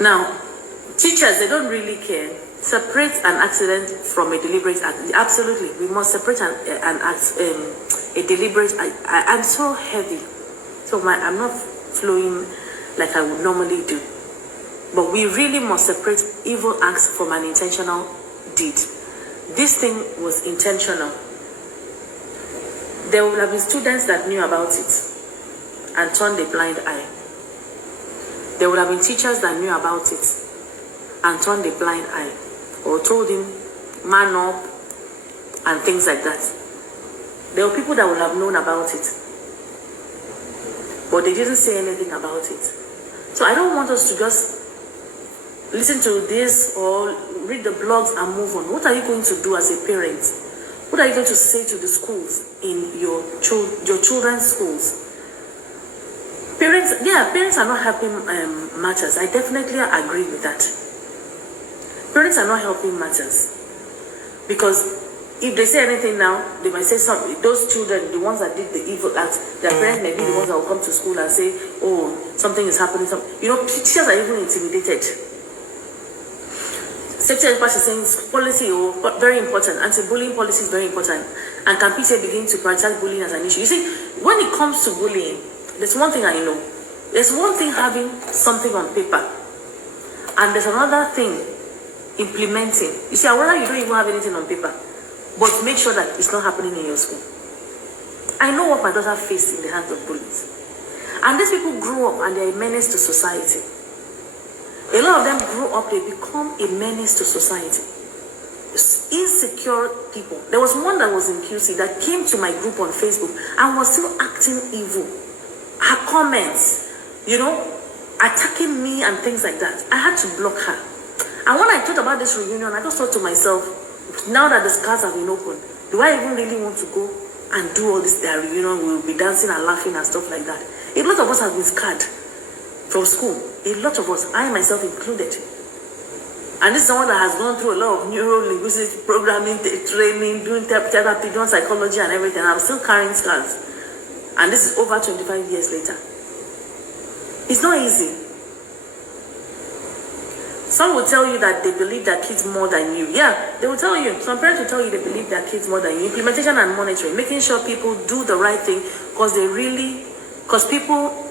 Now, teachers, they don't really care. Separate an accident from a deliberate act. Absolutely, we must separate a deliberate. I'm so heavy, so I'm not flowing like I would normally do. But we really must separate evil acts from an intentional deed. This thing was intentional. There would have been students that knew about it and turned a blind eye. There would have been teachers that knew about it and turned a blind eye, or told him, man up, and things like that. There were people that would have known about it, but they didn't say anything about it. So I don't want us to just listen to this or read the blogs and move on. What are you going to do as a parent? What are you going to say to the schools in your children's schools? Parents are not helping matters. I definitely agree with that. Parents are not helping matters, because if they say anything now, they might say something. Those children, the ones that did the evil acts, their parents may be the ones that will come to school and say, "Oh, something is happening." Teachers are even intimidated. Safety experts are saying policy, very important. Anti-bullying policy is very important. And can PTA begin to prioritize bullying as an issue? You see, when it comes to bullying, there's one thing I know. There's one thing having something on paper, and there's another thing implementing. You see, whether you don't even have anything on paper, but make sure that it's not happening in your school. I know what my daughter faced in the hands of bullies. And these people grew up and they're a menace to society. A lot of them grew up, they become a menace to society. Insecure people. There was one that was in QC that came to my group on Facebook and was still acting evil. Her comments, attacking me and things like that. I had to block her. And when I thought about this reunion, I just thought to myself, now that the scars have been opened, do I even really want to go and do all this? Their reunion, we'll be dancing and laughing and stuff like that. A lot of us have been scarred from school. A lot of us, I myself included. And this is someone that has gone through a lot of neuro-linguistic programming, training, doing therapy, doing psychology and everything. I'm still carrying scars. And this is over 25 years later. It's not easy. Some will tell you that they believe their kids more than you. Yeah, they will tell you. Some parents will tell you they believe their kids more than you. Implementation and monitoring, making sure people do the right thing because people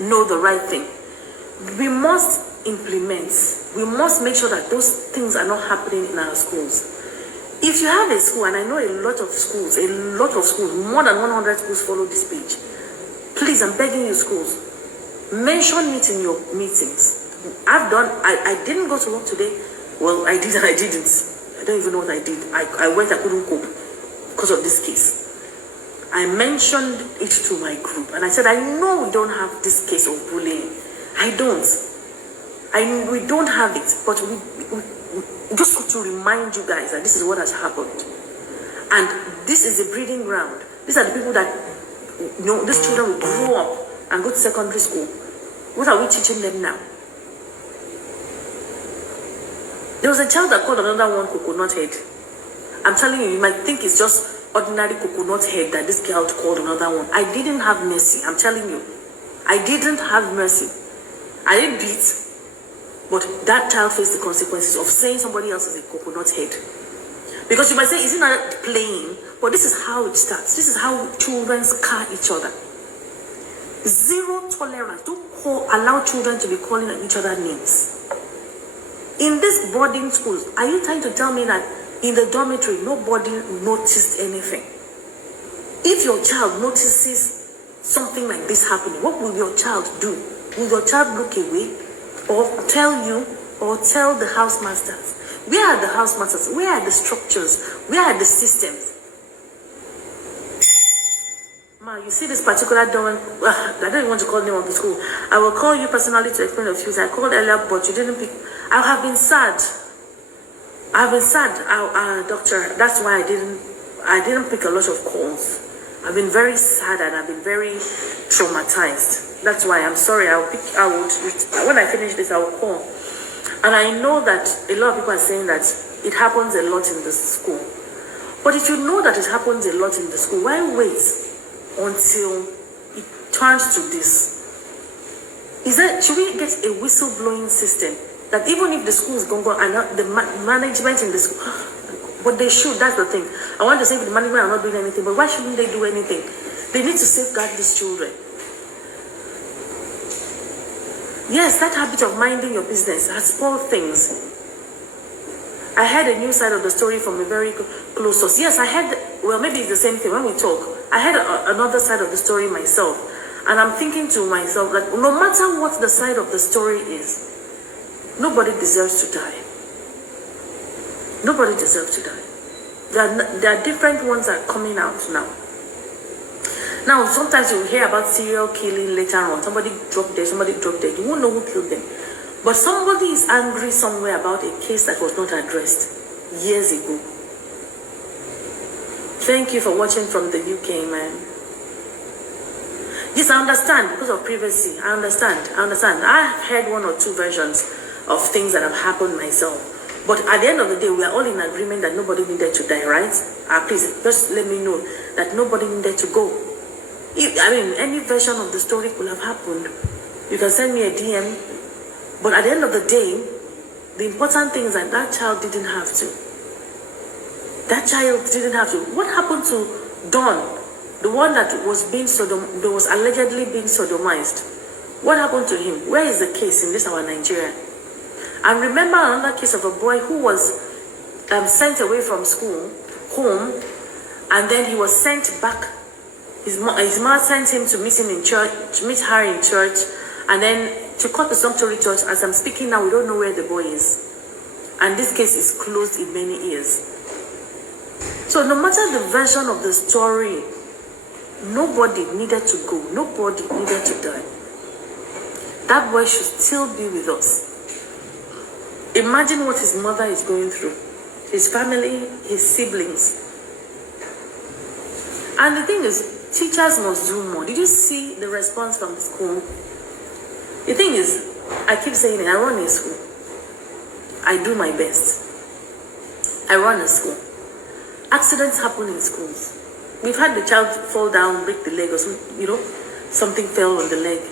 know the right thing. We must implement. We must make sure that those things are not happening in our schools. If you have a school, and I know a lot of schools, more than 100 schools follow this page. Please, I'm begging you, schools, mention it in your meetings. I didn't go to work today. Well, I did and I didn't. I don't even know what I did. I went, I couldn't cope because of this case. I mentioned it to my group and I said, I know we don't have this case of bullying. I don't. We don't have it, but we just want to remind you guys that this is what has happened. And this is the breeding ground. These are the people that, these children will grow up and go to secondary school. What are we teaching them now? There was a child that called another one coconut head. I'm telling you, you might think it's just ordinary coconut head that this girl called another one. I didn't have mercy. I'm telling you. I didn't have mercy. I didn't beat, but that child faced the consequences of saying somebody else is a coconut head. Because you might say, is it not playing? But this is how it starts. This is how children scar each other. Zero tolerance. Don't allow children to be calling each other names. In this boarding schools, are you trying to tell me that in the dormitory, nobody noticed anything? If your child notices something like this happening, what will your child do? Will your child look away or tell you or tell the house-masters? Where are the house-masters? Where are the structures? Where are the systems? Ma, you see this particular Dowen, I don't even want to call the name of the school. I will call you personally to explain the fuse. I called earlier, but you didn't pick. I have been sad. Doctor. That's why I didn't pick a lot of calls. I've been very sad and I've been very traumatized. That's why I'm sorry. When I finish this, I will call. And I know that a lot of people are saying that it happens a lot in the school. But if you know that it happens a lot in the school, why wait until it turns to this? Should we get a whistleblowing system that even if the school is going and not the management in the school, but they should, that's the thing. I want to say the management are not doing anything, but why shouldn't they do anything? They need to safeguard these children. Yes, that habit of minding your business has spoiled things. I heard a new side of the story from a very close source. Yes, I heard, well, maybe it's the same thing when we talk. I heard another side of the story myself. And I'm thinking to myself that no matter what the side of the story is, nobody deserves to die. Nobody deserves to die. There are different ones that are coming out now. Now, sometimes you hear about serial killing later on. Somebody dropped dead, somebody dropped dead. You won't know who killed them. But somebody is angry somewhere about a case that was not addressed years ago. Thank you for watching from the UK, man. Yes, I understand because of privacy. I understand. I've heard one or two versions of things that have happened myself. But at the end of the day, we are all in agreement that nobody needed to die, right? Please, just let me know that nobody needed to go. Any version of the story could have happened. You can send me a DM. But at the end of the day, the important thing is that that child didn't have to. That child didn't have to. What happened to Dawn? The one that was allegedly being sodomized. What happened to him? Where is the case in this our Nigeria? And remember another case of a boy who was sent away from school, home, and then he was sent back. His mother sent him to meet him in church, to meet her in church, and then to cut the sumptuary church. As I'm speaking now, we don't know where the boy is. And this case is closed in many years. So no matter the version of the story, nobody needed to go. Nobody needed to die. That boy should still be with us. Imagine what his mother is going through. His family, his siblings. And the thing is, teachers must do more. Did you see the response from the school? The thing is, I keep saying it, I run a school. I do my best. I run a school. Accidents happen in schools. We've had the child fall down, break the leg, or something fell on the leg.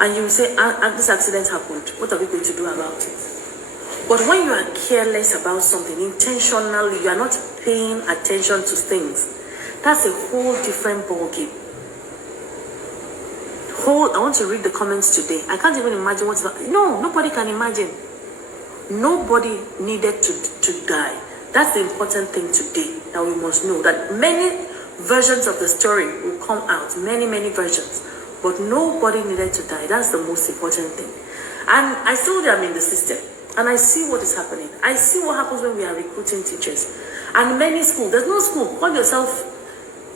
And you say, this accident happened. What are we going to do about it? But when you are careless about something, intentionally, you are not paying attention to things. That's a whole different ballgame. I want to read the comments today. I can't even imagine what's that. No, nobody can imagine. Nobody needed to die. That's the important thing today that we must know. That many versions of the story will come out. Many, many versions. But nobody needed to die. That's the most important thing. And I told you I'm in the system. And I see what is happening. I see what happens when we are recruiting teachers. And many schools, there's no school, call yourself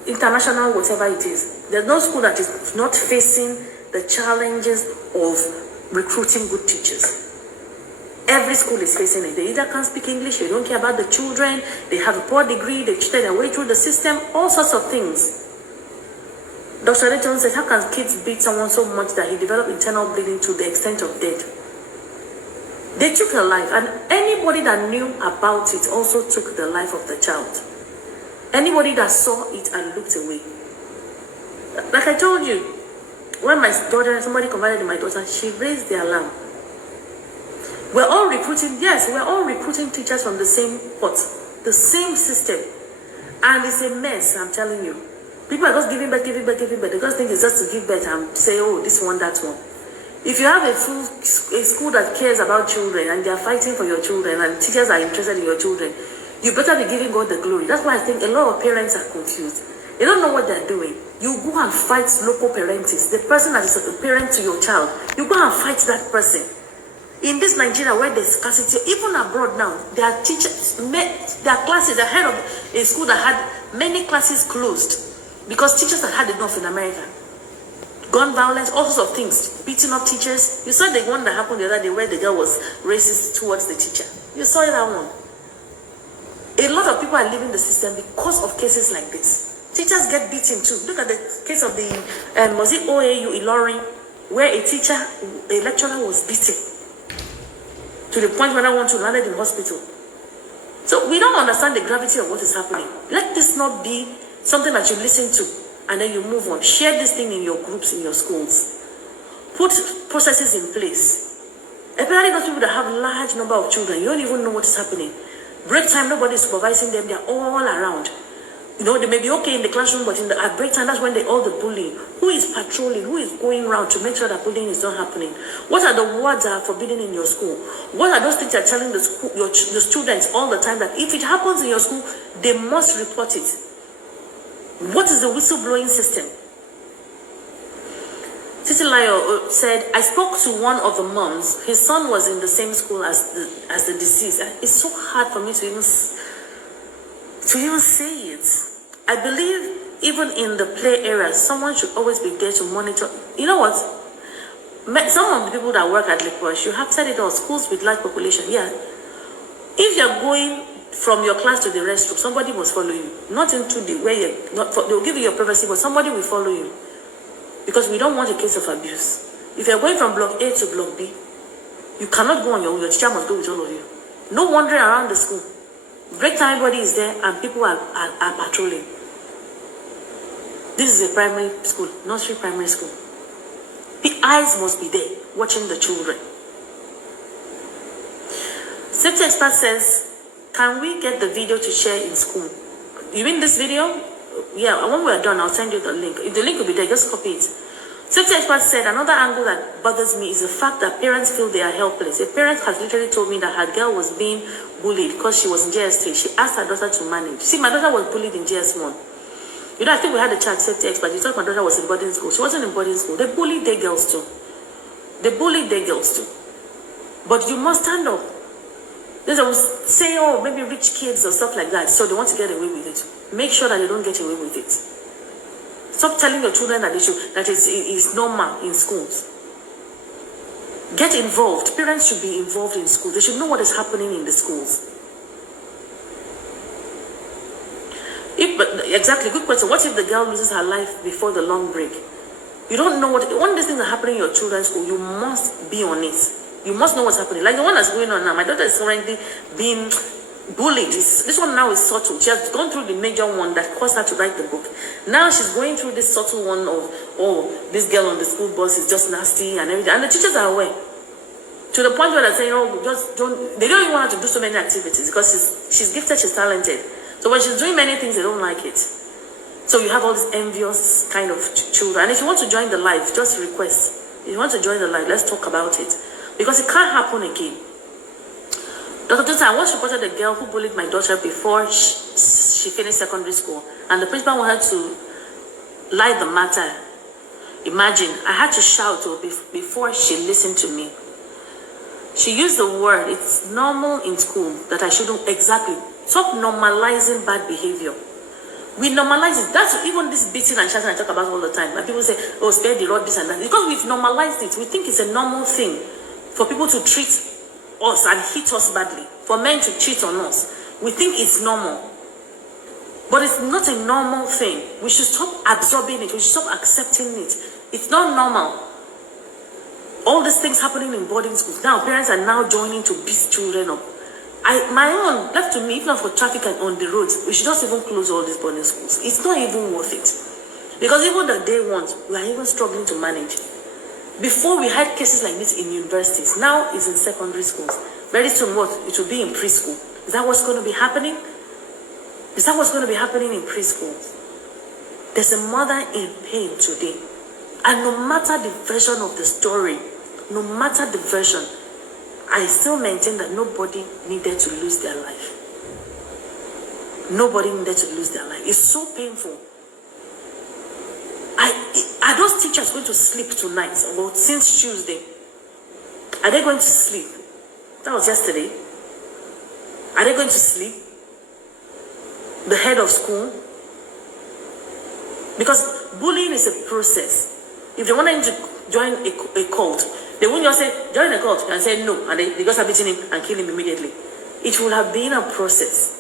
international, whatever it is. There's no school that is not facing the challenges of recruiting good teachers. Every school is facing it. They either can't speak English, they don't care about the children, they have a poor degree, they cheated their way through the system, all sorts of things. Dr. Leighton said, how can kids beat someone so much that he developed internal bleeding to the extent of death? They took her life, and anybody that knew about it also took the life of the child. Anybody that saw it and looked away. Like I told you, when my daughter, somebody confided in my daughter, she raised the alarm. We're all recruiting, yes, we're all recruiting teachers from the same pot, the same system. And it's a mess, I'm telling you. People are just giving back. They just think it's just to give birth and say, oh, this one, that one. If you have a school that cares about children and they are fighting for your children and teachers are interested in your children, you better be giving God the glory. That's why I think a lot of parents are confused. They don't know what they're doing. You go and fight local parentis. The person that is a parent to your child, you go and fight that person. In this Nigeria where there's scarcity, even abroad now, there are teachers, there are classes ahead of a school that had many classes closed because teachers had had enough in America. Gun violence, all sorts of things, beating up teachers. You saw the one that happened the other day where the girl was racist towards the teacher. You saw that one. A lot of people are leaving the system because of cases like this. Teachers get beaten too. Look at the case of the, was it OAU Ilorin, where a lecturer was beaten to the point where I want to land in hospital. So we don't understand the gravity of what is happening. Let this not be something that you listen to and then you move on. Share this thing in your groups, in your schools. put processes in place. Especially those people that have large number of children, you don't even know what is happening. Break time, nobody is supervising them, they're all around. You know, they may be okay in the classroom, but at break time, that's when all the bullying. Who is patrolling? Who is going around to make sure that bullying is not happening? What are the words that are forbidden in your school? What are those things you're telling the school, your students all the time, that if it happens in your school, they must report it? What is the whistleblowing system? Titi Layo said, I spoke to one of the moms. His son was in the same school as the deceased. It's so hard for me to even say it. I believe even in the play area, someone should always be there to monitor. You know what? Some of the people that work at Leposh, you have said it all, schools with large population, yeah. If you're going from your class to the restroom, somebody must follow you. Not into the where they'll give you your privacy, but somebody will follow you. Because we don't want a case of abuse. If you're going from block A to block B, you cannot go on your own. Your teacher must go with all of you. No wandering around the school. Break time, everybody is there and people are patrolling. This is a primary school, nursery primary school. The eyes must be there, watching the children. Safety expert says, can we get the video to share in school? You mean this video? Yeah, when we're done, I'll send you the link. If the link will be there, just copy it. Safety expert said, another angle that bothers me is the fact that parents feel they are helpless. A parent has literally told me that her girl was being bullied because she was in JS3. She asked her daughter to manage. See, my daughter was bullied in JS1. You know, I think we had a chat, safety expert. You thought my daughter was in boarding school. She wasn't in boarding school. They bullied their girls too. They bullied their girls too. But you must stand up. They will say, oh, maybe rich kids or stuff like that. So they want to get away with it. Make sure that they don't get away with it. Stop telling your children that it's normal in schools. Get involved. Parents should be involved in school. They should know what is happening in the schools. Exactly, good question. What if the girl loses her life before the long break? You don't know one of these things that are happening in your children's school. You must be on it. You must know what's happening. Like the one that's going on now. My daughter is currently being bullied. This one now is subtle. She has gone through the major one that caused her to write the book. Now she's going through this subtle one of, oh, this girl on the school bus is just nasty and everything. And the teachers are aware. To the point where they're saying, oh, just don't, they don't even want her to do so many activities because she's gifted, she's talented. So when she's doing many things, they don't like it. So you have all these envious kind of children. And if you want to join the live, just request. If you want to join the live, let's talk about it. Because it can't happen again. Dr. Tuta, I once reported a girl who bullied my daughter before she finished secondary school. And the principal wanted to lie the matter. Imagine, I had to shout to her before she listened to me. She used the word, it's normal in school that I shouldn't, exactly. Stop normalizing bad behavior. We normalize it. That's even this beating and shouting I talk about all the time. And people say, oh, spare the rod, this and that. Because we've normalized it. We think it's a normal thing for people to treat us and hit us badly. For men to cheat on us. We think it's normal. But it's not a normal thing. We should stop absorbing it. We should stop accepting it. It's not normal. All these things happening in boarding schools. Now, parents are now joining to beat children up. My own, left to me, if not for traffic and on the roads, we should just even close all these boarding schools. It's not even worth it. Because even the day ones, we are even struggling to manage. Before we had cases like this in universities, now it's in secondary schools. Very soon, what? It will be in preschool. Is that what's going to be happening? Is that what's going to be happening in preschools? There's a mother in pain today. And no matter the version of the story, no matter the version, I still maintain that nobody needed to lose their life. Nobody needed to lose their life. It's so painful. Are those teachers going to sleep tonight? Or since Tuesday? Are they going to sleep? That was yesterday. Are they going to sleep? The head of school? Because bullying is a process. If they want him to join a cult, they won't just say, join a cult, and say no, and they just have beaten him and kill him immediately. It will have been a process.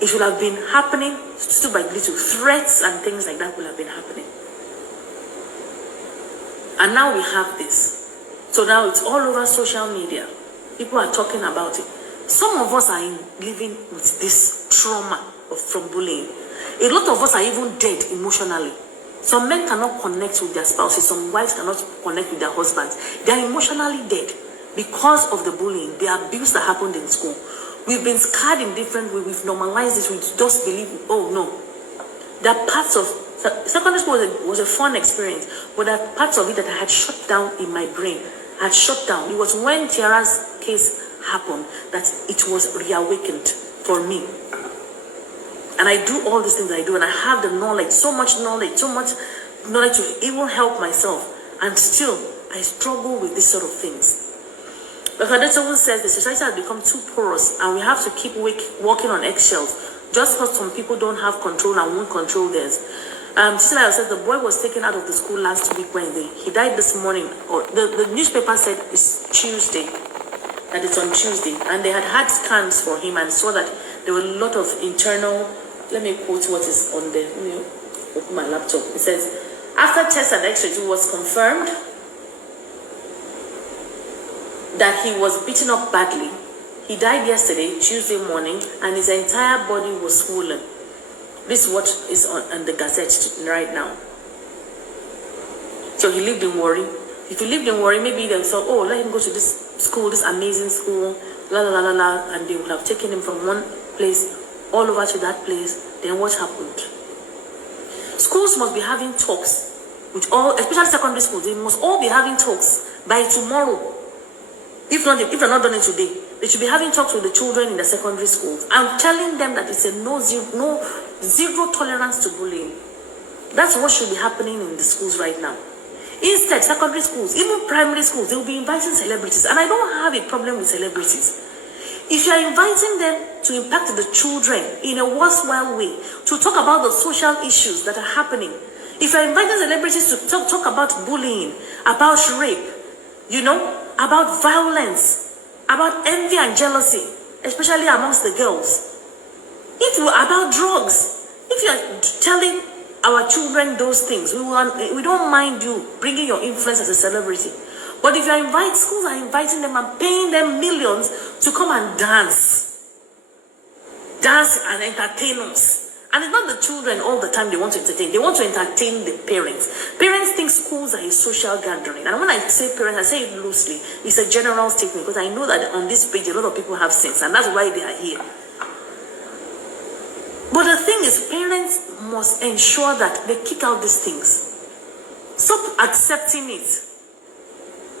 It will have been happening, little by little. Threats and things like that will have been happening. And now we have this. So now it's all over social media. People are talking about it. Some of us are living with this trauma from bullying. A lot of us are even dead emotionally. Some men cannot connect with their spouses. Some wives cannot connect with their husbands. They are emotionally dead because of the bullying, the abuse that happened in school. We've been scarred in different ways. We've normalized it. We just believe, oh no. There are parts of secondary school was a fun experience, but there are parts of it that I had shut down in my brain. I had shut down. It was when Tiara's case happened that it was reawakened for me. And I do all these things I do, and I have the knowledge, so much knowledge to even help myself. And still, I struggle with this sort of things. But Dowen says the society has become too porous, and we have to keep walking on eggshells, just because some people don't have control and won't control theirs. Cecilia said the boy was taken out of the school last week Wednesday. He died this morning, or the newspaper said it's Tuesday, that it's on Tuesday, and they had scans for him and saw that there were a lot of internal. Let me quote what is on there. Let me open my laptop. It says, after tests and x-rays, it was confirmed that he was beaten up badly. He died yesterday, Tuesday morning, and his entire body was swollen. This is what is on the Gazette right now. So he lived in worry. If he lived in worry, maybe they thought, oh, let him go to this school, this amazing school, la la la la la, and they would have taken him from one place all over to that place. Then what happened? Schools must be having talks with all, especially secondary schools. They must all be having talks by tomorrow. If they're not done it today, they should be having talks with the children in the secondary schools and telling them that it's a zero tolerance to bullying. That's what should be happening in the schools right now. Instead, secondary schools, even primary schools, they will be inviting celebrities. And I don't have a problem with celebrities. If you are inviting them to impact the children in a worthwhile way, to talk about the social issues that are happening, if you are inviting celebrities to talk about bullying, about rape, about violence, about envy and jealousy, especially amongst the girls, about drugs, if you are telling our children those things, we don't mind you bringing your influence as a celebrity. But if you invite, schools are inviting them and paying them millions to come and dance and entertain us. And it's not the children all the time they want to entertain. They want to entertain the parents. Parents think schools are a social gathering. And when I say parents, I say it loosely. It's a general statement because I know that on this page a lot of people have sense, and that's why they are here. But the thing is, parents must ensure that they kick out these things. Stop accepting it.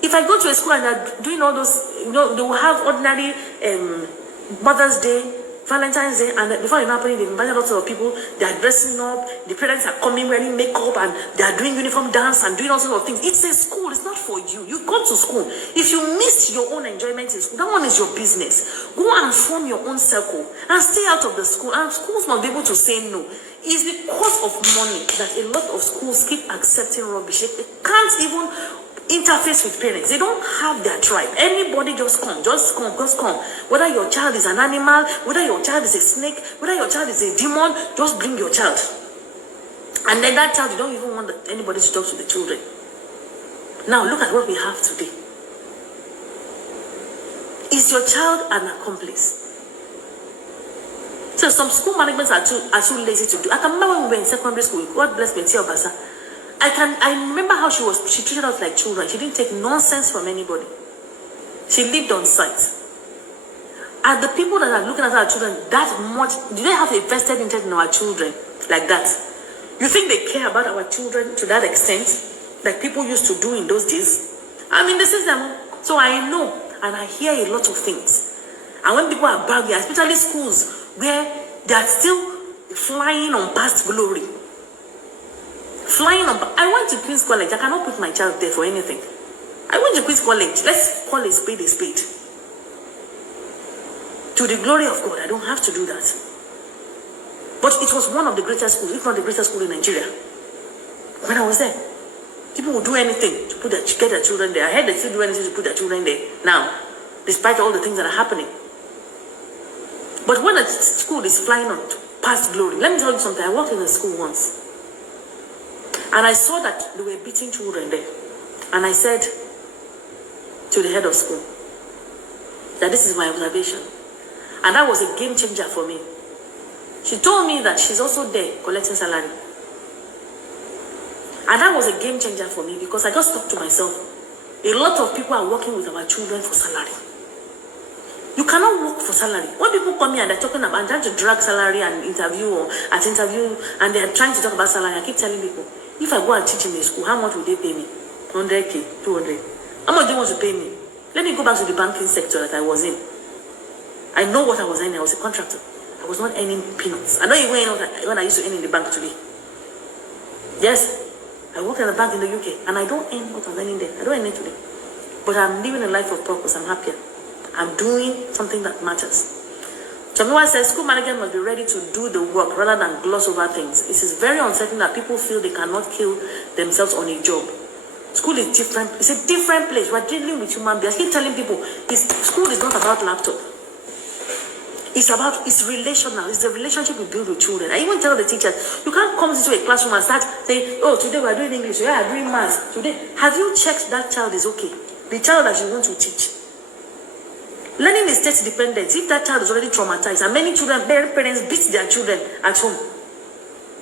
If I go to a school and they're doing all those, they will have ordinary Mother's Day, Valentine's Day, and before it's happening, they've invited lots of people. They are dressing up. The parents are coming wearing makeup, and they are doing uniform dance and doing all sorts of things. It's a school. It's not for you. You go to school. If you missed your own enjoyment in school, that one is your business. Go and form your own circle and stay out of the school. And schools must be able to say no. It's because of money that a lot of schools keep accepting rubbish. They can't even interface with parents. They don't have their tribe. Anybody just come. Whether your child is an animal, whether your child is a snake, whether your child is a demon, just bring your child. And then that child, you don't even want anybody to talk to the children. Now look at what we have today. Is your child an accomplice? So some school managements are too lazy to do. I can remember when we were in secondary school, God bless me, Tia Basa. I remember how she treated us like children. She didn't take nonsense from anybody. She lived on sight. And the people that are looking at our children that much, do they have a vested interest in our children like that? You think they care about our children to that extent, like people used to do in those days? I'm in the system, so I know and I hear a lot of things. And when people are bragging, especially schools where they are still flying on past glory. I went to Queen's College. I cannot put my child there for anything. I went to Queen's College. Let's call a spade a spade. To the glory of God, I don't have to do that. But it was one of the greatest schools, if not the greatest school in Nigeria. When I was there, people would do anything to get their children there. I heard they still do anything to put their children there now, despite all the things that are happening. But when a school is flying on past glory, let me tell you something. I worked in a school once. And I saw that they were beating children there. And I said to the head of school that this is my observation. And that was a game changer for me. She told me that she's also there collecting salary. And that was a game changer for me because I just thought to myself, a lot of people are working with our children for salary. You cannot work for salary. When people come here and they're talking about, trying to drag salary and interview or at interview, and they're trying to talk about salary, I keep telling people, if I go and teach in a school, how much would they pay me? 100K, 200. How much do you want to pay me? Let me go back to the banking sector that I was in. I know what I was earning. I was a contractor. I was not earning peanuts. I don't even know when I used to earn in the bank today. Yes, I work in the bank in the UK, and I don't earn what I'm earning there. I don't earn it today. But I'm living a life of purpose. I'm happier. I'm doing something that matters. Someone says school managers must be ready to do the work rather than gloss over things. It is very uncertain that people feel they cannot kill themselves on a job. School is different. It's a different place. We're dealing with human beings. I keep telling people, school is not about laptop. It's relational. It's the relationship we build with children. I even tell the teachers, you can't come into a classroom and start saying, oh, today we're doing English, today we're doing maths. Today, have you checked that child is okay? The child that you want to teach. Learning is state dependent. If that child is already traumatized, and many children, their parents beat their children at home.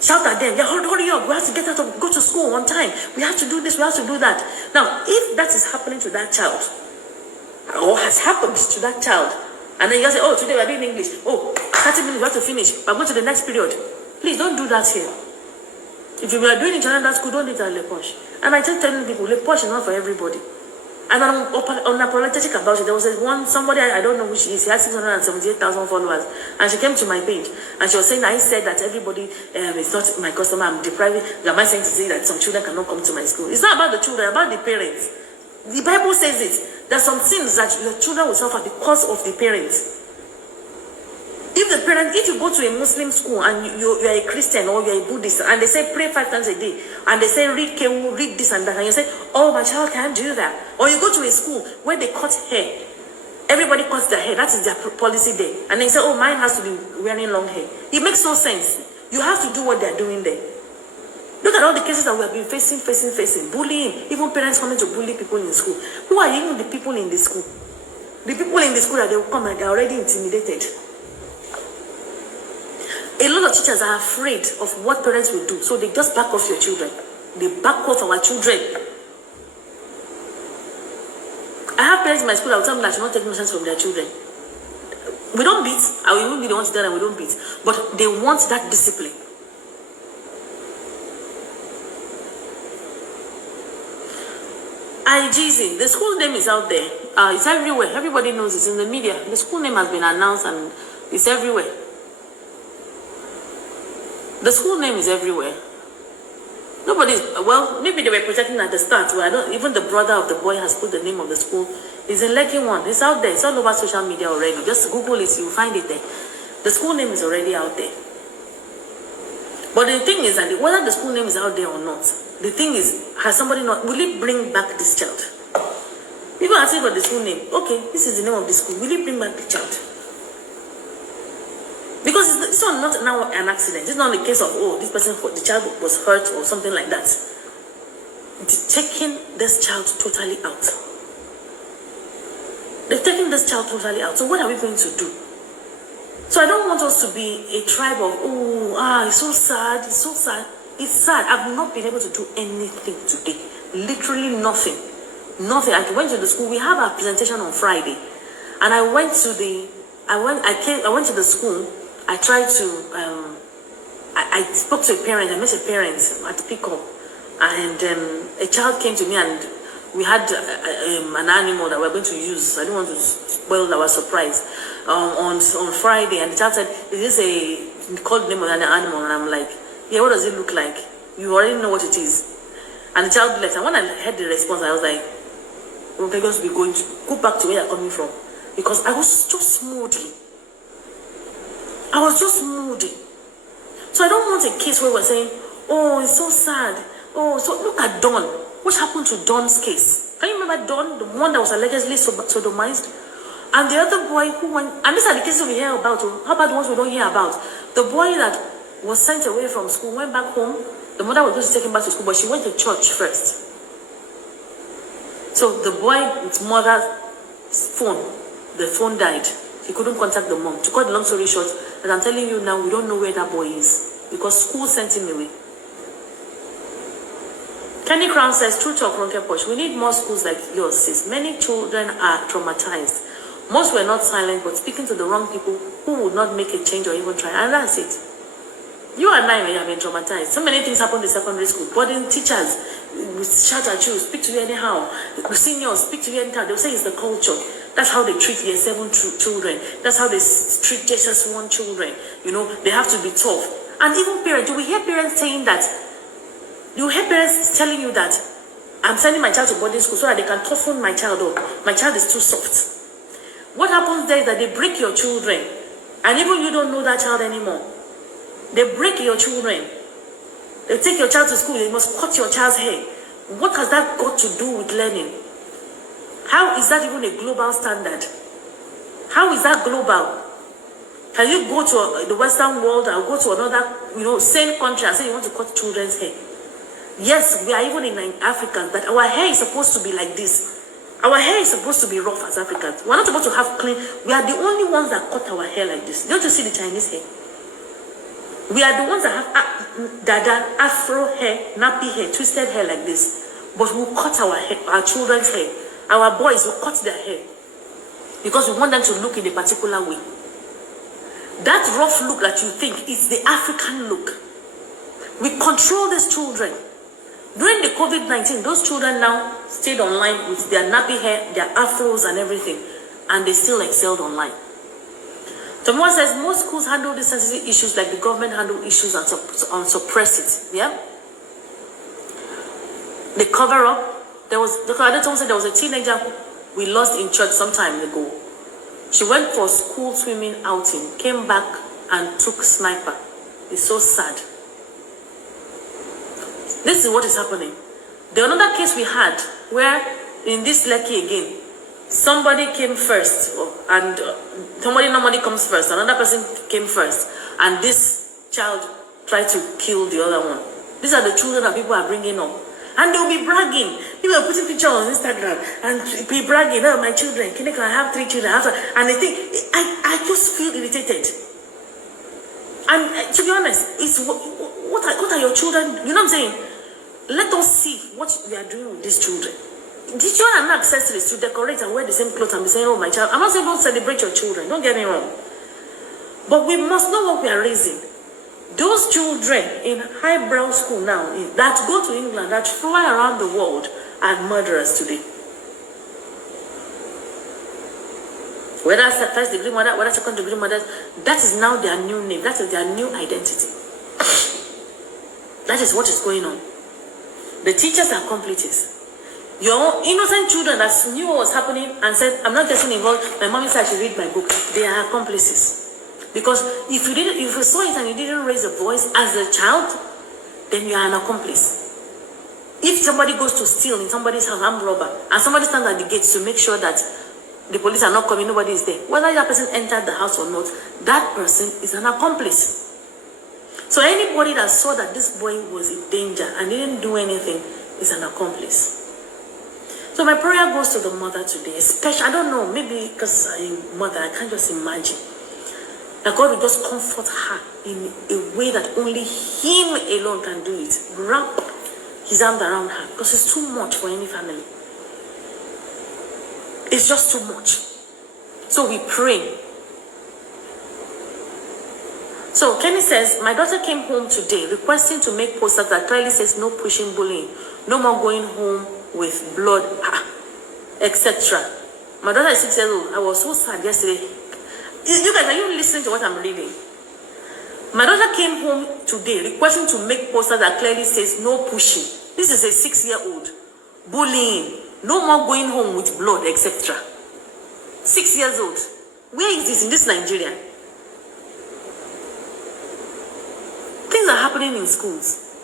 Shout at them, yeah, hurry up, we have to get out of, go to school on time. We have to do this, we have to do that. Now, if that is happening to that child, or has happened to that child, and then you guys say, oh, today we're doing English. Oh, 30 minutes, we have to finish. We're going to the next period. Please don't do that here. If you are doing it in another school, don't do it at Le Poche. And I just telling people, Le Poche is not for everybody. And I'm unapologetic about it. There was somebody, I don't know who she is, she had 678,000 followers. And she came to my page. And she was saying, I said that everybody is not my customer. I'm depriving. Am I saying to say that some children cannot come to my school? It's not about the children, it's about the parents. The Bible says it. There are some things that your children will suffer because of the parents. If you go to a Muslim school and you are a Christian or you are a Buddhist and they say pray 5 times a day and they say read K1, read this and that, and you say, oh, my child can't do that. Or you go to a school where they cut hair. Everybody cuts their hair. That is their policy there. And they say, oh, mine has to be wearing long hair. It makes no sense. You have to do what they're doing there. Look at all the cases that we have been facing. Bullying. Even parents coming to bully people in school. Who are even the people in the school? The people in the school that they will come and they're already intimidated. A lot of teachers are afraid of what parents will do. So they just back off your children. They back off our children. I have parents in my school that will tell me that I should not take nonsense from their children. We don't beat. I will even be the one to tell them we don't beat. But they want that discipline. IGZ, the school name is out there. It's everywhere. Everybody knows it's in the media. The school name has been announced and it's everywhere. The school name is everywhere. Nobody's, well, maybe they were protecting at the start. Well, even the brother of the boy has put the name of the school. It's in Lekki one. It's out there. It's all over social media already. Just Google it, you'll find it there. The school name is already out there. But the thing is that whether the school name is out there or not, the thing is, has somebody not, will it bring back this child? People are asking for the school name. Okay, this is the name of the school. Will it bring back the child? Because it's not now an accident. It's not the case of, oh, this person, the child was hurt or something like that. It's taking this child totally out. They've taken this child totally out. So what are we going to do? So I don't want us to be a tribe of, oh, it's so sad, it's so sad. It's sad. I've not been able to do anything today. Literally nothing. Nothing. I went to the school. We have our presentation on Friday. And I went to the school. I tried to, I spoke to a parent, I met a parent at the pick-up, and a child came to me and we had an animal that we're going to use. I don't want to spoil our surprise on Friday, and the child said, is this a called name of an animal? And I'm like, yeah, what does it look like? You already know what it is. And the child left, and when I heard the response, I was like, okay, guys, we're going to go back to where you're coming from, because I was just moody. I was just moody. So I don't want a case where we're saying, oh, it's so sad. Oh, so look at Dawn. What happened to Dawn's case? Can you remember Dawn, the one that was allegedly sodomized? And the other boy who went, and these are the cases we hear about. How about the ones we don't hear about? The boy that was sent away from school, went back home. The mother was going to take him back to school, but she went to church first. So the boy's mother's phone, the phone died. He couldn't contact the mom. To cut the long story short, as I'm telling you now, we don't know where that boy is because school sent him away. Kenny Crown says, true talk, Ronke Posh. We need more schools like yours, sis. Many children are traumatized. Most were not silent, but speaking to the wrong people who would not make a change or even try. And that's it. You and I may have been traumatized. So many things happen in secondary school. Boarding teachers will shout at you, speak to you anyhow. The seniors speak to you anyhow. They'll say it's the culture. That's how they treat year 7 children. That's how they treat JSS1 children. You know, they have to be tough. And even parents, you will hear parents saying that. You hear parents telling you that I'm sending my child to boarding school so that they can toughen my child up. My child is too soft. What happens there is that they break your children. And even you don't know that child anymore. They break your children. They take your child to school. They must cut your child's hair. What has that got to do with learning? How is that even a global standard? How is that global? Can you go to the Western world or go to another, same country and say you want to cut children's hair? Yes, we are even in Africa that our hair is supposed to be like this. Our hair is supposed to be rough as Africans. We're not supposed to have clean. We are the only ones that cut our hair like this. Don't you see the Chinese hair? We are the ones that have dada, afro hair, nappy hair, twisted hair like this. But we'll cut our hair, our children's hair. Our boys will cut their hair. Because we want them to look in a particular way. That rough look that you think is the African look. We control these children. During the COVID-19, those children now stayed online with their nappy hair, their afros and everything. And they still excelled online. Tomoa says most schools handle these sensitive issues like the government handle issues and suppress it. Yeah? They cover up. The other time said there was a teenager we lost in church some time ago. She went for school swimming outing, came back and took sniper. It's so sad. This is what is happening. The another case we had where in this Lekki again, somebody came first and somebody normally comes first. Another person came first and this child tried to kill the other one. These are the children that people are bringing up. And they'll be bragging. People are putting pictures on Instagram and be bragging, oh, my children, I have 3 children. And they think, I just feel irritated. And to be honest, it's what are your children? You know what I'm saying? Let us see what we are doing with these children. These children are not accessories to decorate and wear the same clothes and be saying, oh, my child. I'm not saying don't celebrate your children. Don't get me wrong. But we must know what we are raising. Those children in highbrow school now that go to England, that fly around the world, are murderers today. Whether first degree murder, whether second degree murder, that is now their new name. That is their new identity. That is what is going on. The teachers are complices. Your innocent children that knew what was happening and said, I'm not getting involved, my mommy said I should read my book. They are accomplices. Because if you saw it and you didn't raise a voice as a child, then you are an accomplice. If somebody goes to steal in somebody's house, armed robber, and somebody stands at the gates to make sure that the police are not coming, nobody is there, whether that person entered the house or not, that person is an accomplice. So anybody that saw that this boy was in danger and didn't do anything is an accomplice. So my prayer goes to the mother today, especially, I don't know, maybe because I'm a mother, I can't just imagine. That God will just comfort her in a way that only Him alone can do it. Wrap His arms around her. Because it's too much for any family. It's just too much. So we pray. So Kenny says, my daughter came home today requesting to make posters that clearly says no pushing bullying, no more going home with blood, etc. My daughter is 6 years old. I was so sad yesterday. You guys, are you listening to what I'm reading? My daughter came home today requesting to make posters that clearly says no pushing. This is a 6-year-old. Bullying. No more going home with blood, etc. 6 years old. Where is this? In this Nigeria? Things are happening in schools.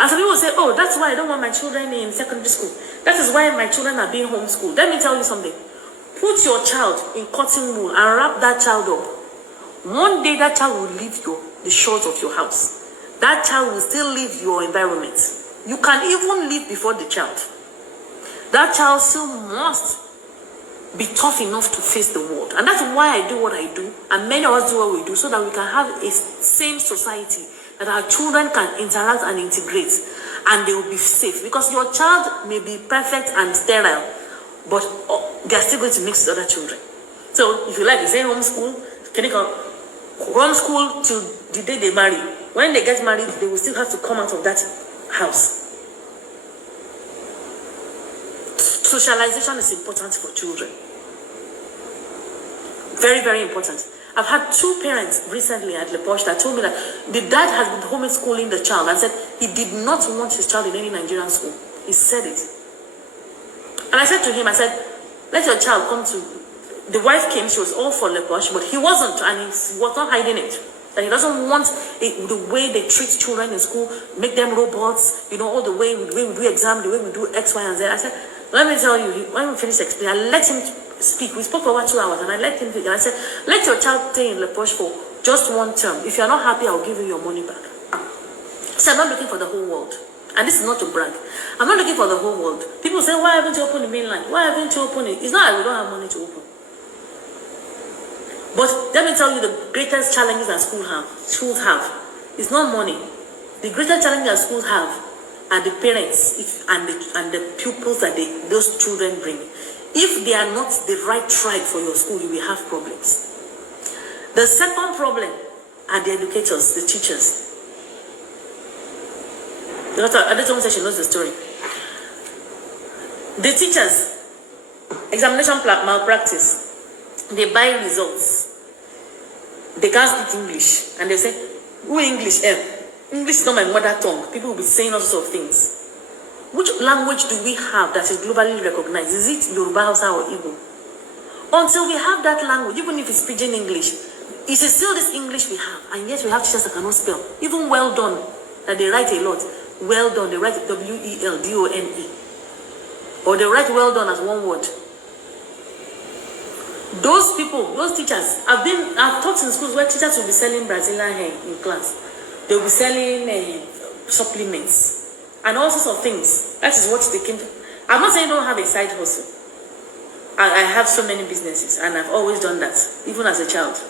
And some people say, oh, that's why I don't want my children in secondary school. That is why my children are being homeschooled. Let me tell you something. Put your child in cotton wool and wrap that child up. One day that child will leave the shores of your house. That child will still leave your environment. You can even live before the child. That child still must be tough enough to face the world. And that's why I do what I do. And many of us do what we do, so that we can have a same society, that our children can interact and integrate. and they will be safe. Because your child may be perfect and sterile, but they are still going to mix with other children. So if you like, you say homeschool, clinical, homeschool till the day they marry. When they get married, they will still have to come out of that house. Socialization is important for children. Very, very important. I've had 2 parents recently at OLUBAJO that told me that the dad has been homeschooling the child and said he did not want his child in any Nigerian school. He said it. And I said to him, I said, let your child come to... The wife came, she was all for OLUBAJO, but he wasn't, and he was not hiding it. That he doesn't want the way they treat children in school, make them robots, you know, all the way we do exam, the way we do X, Y, and Z. I said, let me tell you, when we finish explaining, I let him speak. We spoke for over 2 hours, and I let him speak. And I said, let your child stay in OLUBAJO for just 1 term. If you're not happy, I'll give you your money back. So I'm not looking for the whole world. And this is not to brag. I'm not looking for the whole world. People say, why haven't you opened the mainland? Why haven't you opened it? It's not that we don't have money to open. But let me tell you, the greatest challenges that schools have is not money. The greatest challenges that schools have are the parents and the pupils that those children bring. If they are not the right tribe for your school, you will have problems. The second problem are the educators, the teachers. The other woman said she knows the story. The teachers, examination malpractice. They buy results. They can't speak English. And they say, who English? English is not my mother tongue. People will be saying all sorts of things. Which language do we have that is globally recognized? Is it Yoruba, Hausa, or Igbo? Until we have that language, even if it's pidgin English, it is still this English we have. And yet we have teachers that cannot spell. Even well done, that they write a lot. Well done, they write WELDONE. Or they write well done as one word. Those people, those teachers, I've taught in schools where teachers will be selling Brazilian hair in class. They'll be selling supplements and all sorts of things. That is what they came to. I'm not saying don't have a side hustle. I have so many businesses and I've always done that, even as a child.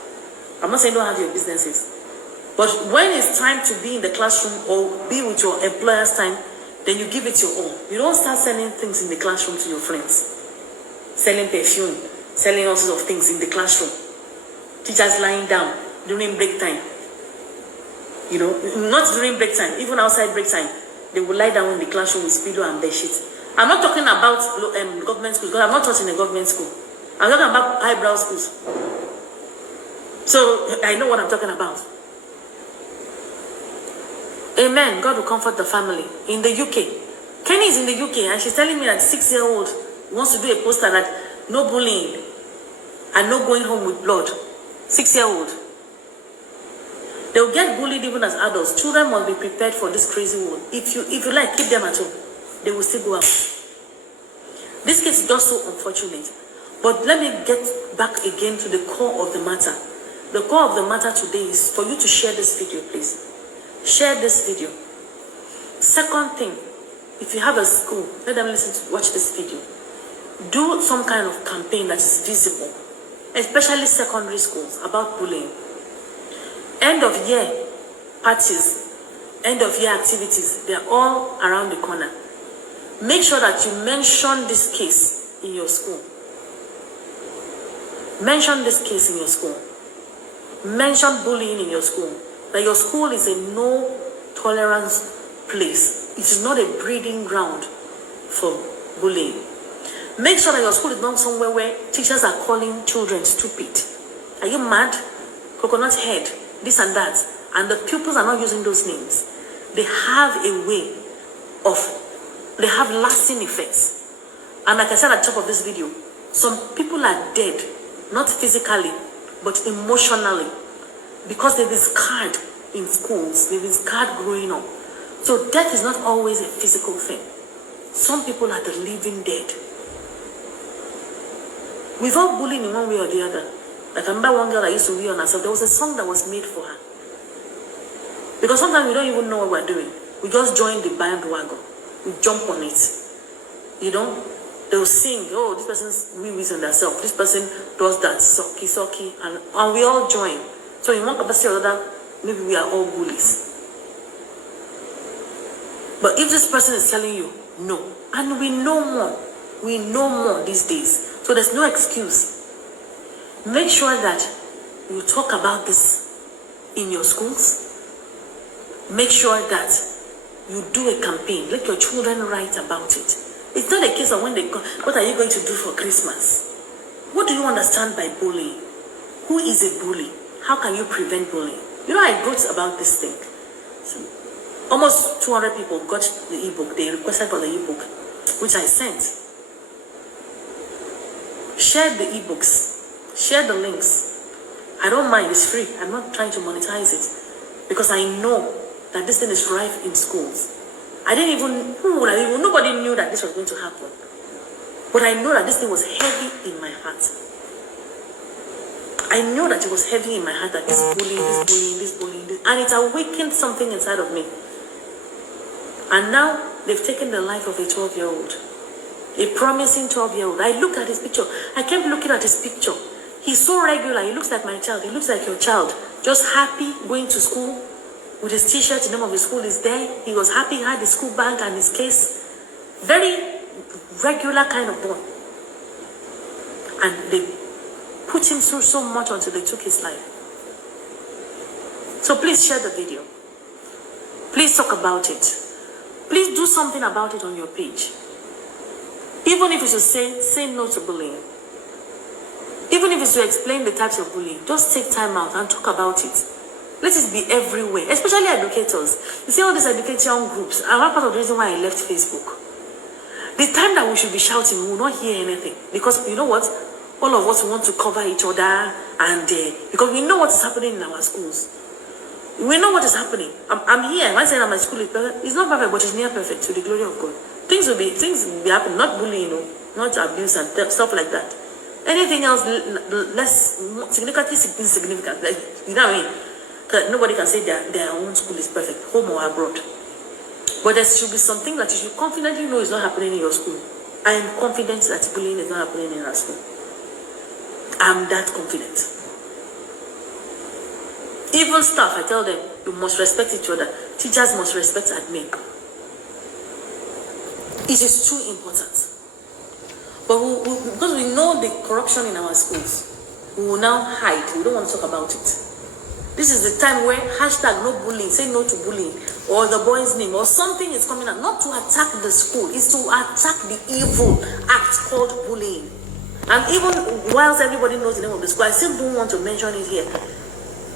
I'm not saying don't have your businesses. But when it's time to be in the classroom or be with your employer's time, then you give it your all. You don't start selling things in the classroom to your friends. Selling perfume, selling all sorts of things in the classroom. Teachers lying down during break time. You know, not during break time, even outside break time. They will lie down in the classroom with pillow and bed sheet. I'm not talking about government schools, because I'm not taught in a government school. I'm talking about highbrow schools. So I know what I'm talking about. Amen. God will comfort the family. In the UK, Kenny is in the UK, and she's telling me that 6-year-old wants to do a poster that no bullying and no going home with blood. 6-year-old. They will get bullied even as adults. Children must be prepared for this crazy world. If you like, keep them at home. They will still go out. This case is just so unfortunate. But let me get back again to the core of the matter. The core of the matter today is for you to share this video, please. Share this video. Second thing, if you have a school, let them watch this video. Do some kind of campaign that is visible, especially secondary schools, about bullying. End of year parties, end of year activities, they're all around the corner. Make sure that you mention this case in your school. Mention this case in your school. Mention bullying in your school. That your school is a no tolerance place. It is not a breeding ground for bullying. Make sure that your school is not somewhere where teachers are calling children stupid. Are you mad? Coconut head, this and that. And the pupils are not using those names. They have a way of, they have lasting effects. And like I said at the top of this video, some people are dead, not physically, but emotionally. Because they've been scarred in schools, they've been scarred growing up. So death is not always a physical thing. Some people are the living dead. We've all bullied in one way or the other. Like I remember one girl that used to wee on herself. There was a song that was made for her. Because sometimes we don't even know what we're doing. We just join the bandwagon. We jump on it. You know? They'll sing, oh, this person's wee-wees on themselves. This person does that, socky, and we all join. So in one capacity or other, maybe we are all bullies. But if this person is telling you no, and we know more these days, so there's no excuse. Make sure that you talk about this in your schools. Make sure that you do a campaign. Let your children write about it. It's not a case of when they come, what are you going to do for Christmas? What do you understand by bullying? Who is a bully? How can you prevent bullying? You know, I wrote about this thing. So, almost 200 people got the ebook. They requested for the ebook, which I sent. Share the ebooks. Share the links. I don't mind, it's free. I'm not trying to monetize it. Because I know that this thing is rife in schools. I didn't even, nobody knew that this was going to happen. But I know that this thing was heavy in my heart. I know that it was heavy in my heart, that this bullying, and it awakened something inside of me. And now, they've taken the life of a 12-year-old. A promising 12-year-old. I looked at his picture. I kept looking at his picture. He's so regular. He looks like my child. He looks like your child. Just happy, going to school with his t-shirt. The name of his school is there. He was happy, had his school bag and his case. Very regular kind of boy. And they put him through so much until they took his life. So please share the video. Please talk about it. Please do something about it on your page. Even if it's to say no to bullying. Even if it's to explain the types of bullying, just take time out and talk about it. Let it be everywhere, especially educators. You see all these education groups, and one part of the reason why I left Facebook. The time that we should be shouting, we will not hear anything. Because you know what? All of us want to cover each other, and because we know what is happening in our schools. We know what is happening. I'm here. I say that my school is perfect. It's not perfect, but it's near perfect to the glory of God. Things will be happening, not bullying, not abuse and stuff like that. Anything else less significantly insignificant, like, you know what I mean? Because nobody can say their own school is perfect, home or abroad. But there should be something that you should confidently know is not happening in your school. I am confident that bullying is not happening in our school. I'm that confident. Even staff, I tell them, you must respect each other. Teachers must respect admin. It is too important. But because we know the corruption in our schools, we will now hide. We don't want to talk about it. This is the time where hashtag no bullying, say no to bullying, or the boy's name, or something is coming out. Not to attack the school, it's to attack the evil act called bullying. And even whilst everybody knows the name of the school, I still don't want to mention it here.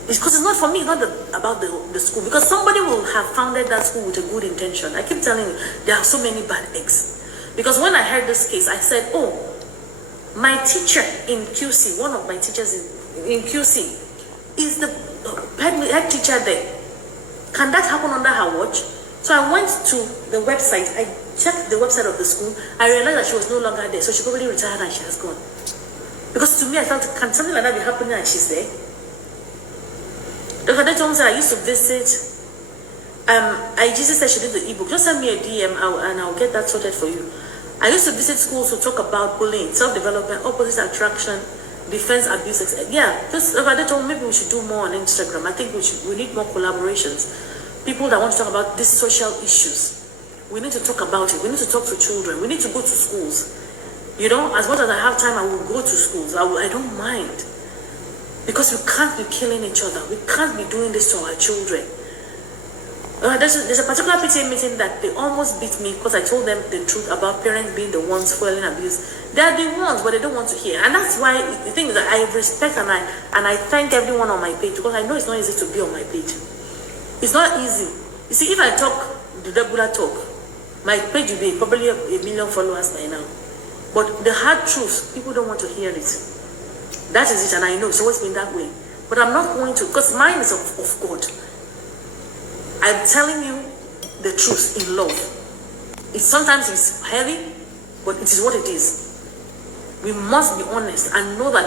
It's because it's not for me, it's not about the school. Because somebody will have founded that school with a good intention. I keep telling you, there are so many bad eggs. Because when I heard this case, I said, oh, my teacher in QC, one of my teachers in QC, is the head teacher there. Can that happen under her watch? So I went to the website, I checked the website of the school, I realized that she was no longer there, so she probably retired and she has gone. Because to me, I thought, can something like that be happening and she's there? Dr. Thompson said, I used to visit, Jesus said she did the ebook. Just send me a DM and I'll get that sorted for you. I used to visit schools to talk about bullying, self-development, opposite attraction, defense, abuse, yeah. Just maybe we should do more on Instagram. I think we need more collaborations. People that want to talk about these social issues. We need to talk about it. We need to talk to children. We need to go to schools. You know, as much as I have time, I will go to schools. I don't mind. Because we can't be killing each other. We can't be doing this to our children. There's a particular PTA meeting that they almost beat me because I told them the truth about parents being the ones fueling abuse. They are the ones, but they don't want to hear. And that's why the thing is that I respect and I thank everyone on my page, because I know it's not easy to be on my page. It's not easy. You see, if I talk the regular talk, my page will be probably a million followers by now. But the hard truth, people don't want to hear it. That is it, and I know it's always been that way. But I'm not going to, because mine is of God. I'm telling you the truth in love. Sometimes it's heavy, but it is what it is. We must be honest and know that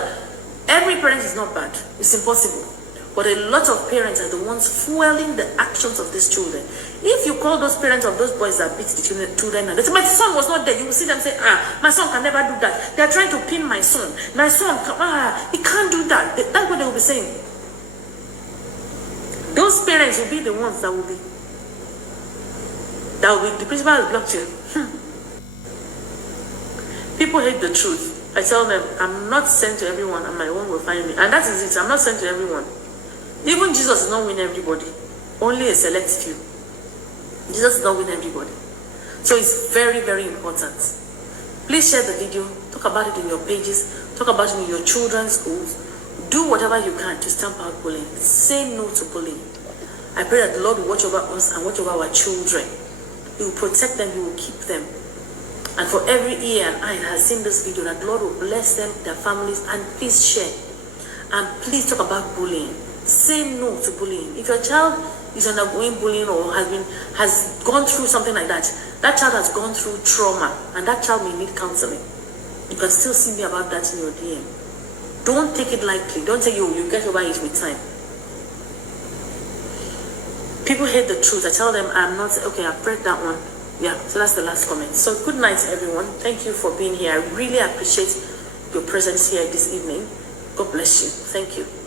every parent is not bad. It's impossible. But a lot of parents are the ones fueling the actions of these children. If you call those parents of those boys that beat the children, and they say, my son was not there, you will see them say, my son can never do that. They are trying to pin my son. My son, he can't do that. That's what they will be saying. Those parents will be the ones that will be That will be, the principal has blocked you. People hate the truth. I tell them, I'm not sent to everyone, and my own will find me. And that is it. I'm not sent to everyone. Even Jesus does not win everybody. Only a select few. Jesus does not win everybody. So it's very, very important. Please share the video. Talk about it in your pages. Talk about it in your children's schools. Do whatever you can to stamp out bullying. Say no to bullying. I pray that the Lord will watch over us and watch over our children. He will protect them. He will keep them. And for every ear and eye that has seen this video, that the Lord will bless them, their families, and please share. And please talk about bullying. Say no to bullying. If your child is undergoing bullying or has gone through something like that, that child has gone through trauma, and that child may need counseling. You can still see me about that in your DM. Don't take it lightly. Don't say you get over it with time. People hate the truth. I tell them I'm not okay. I've read that one. Yeah, so that's the last comment. So good night, everyone. Thank you for being here. I really appreciate your presence here this evening. God bless you. Thank you.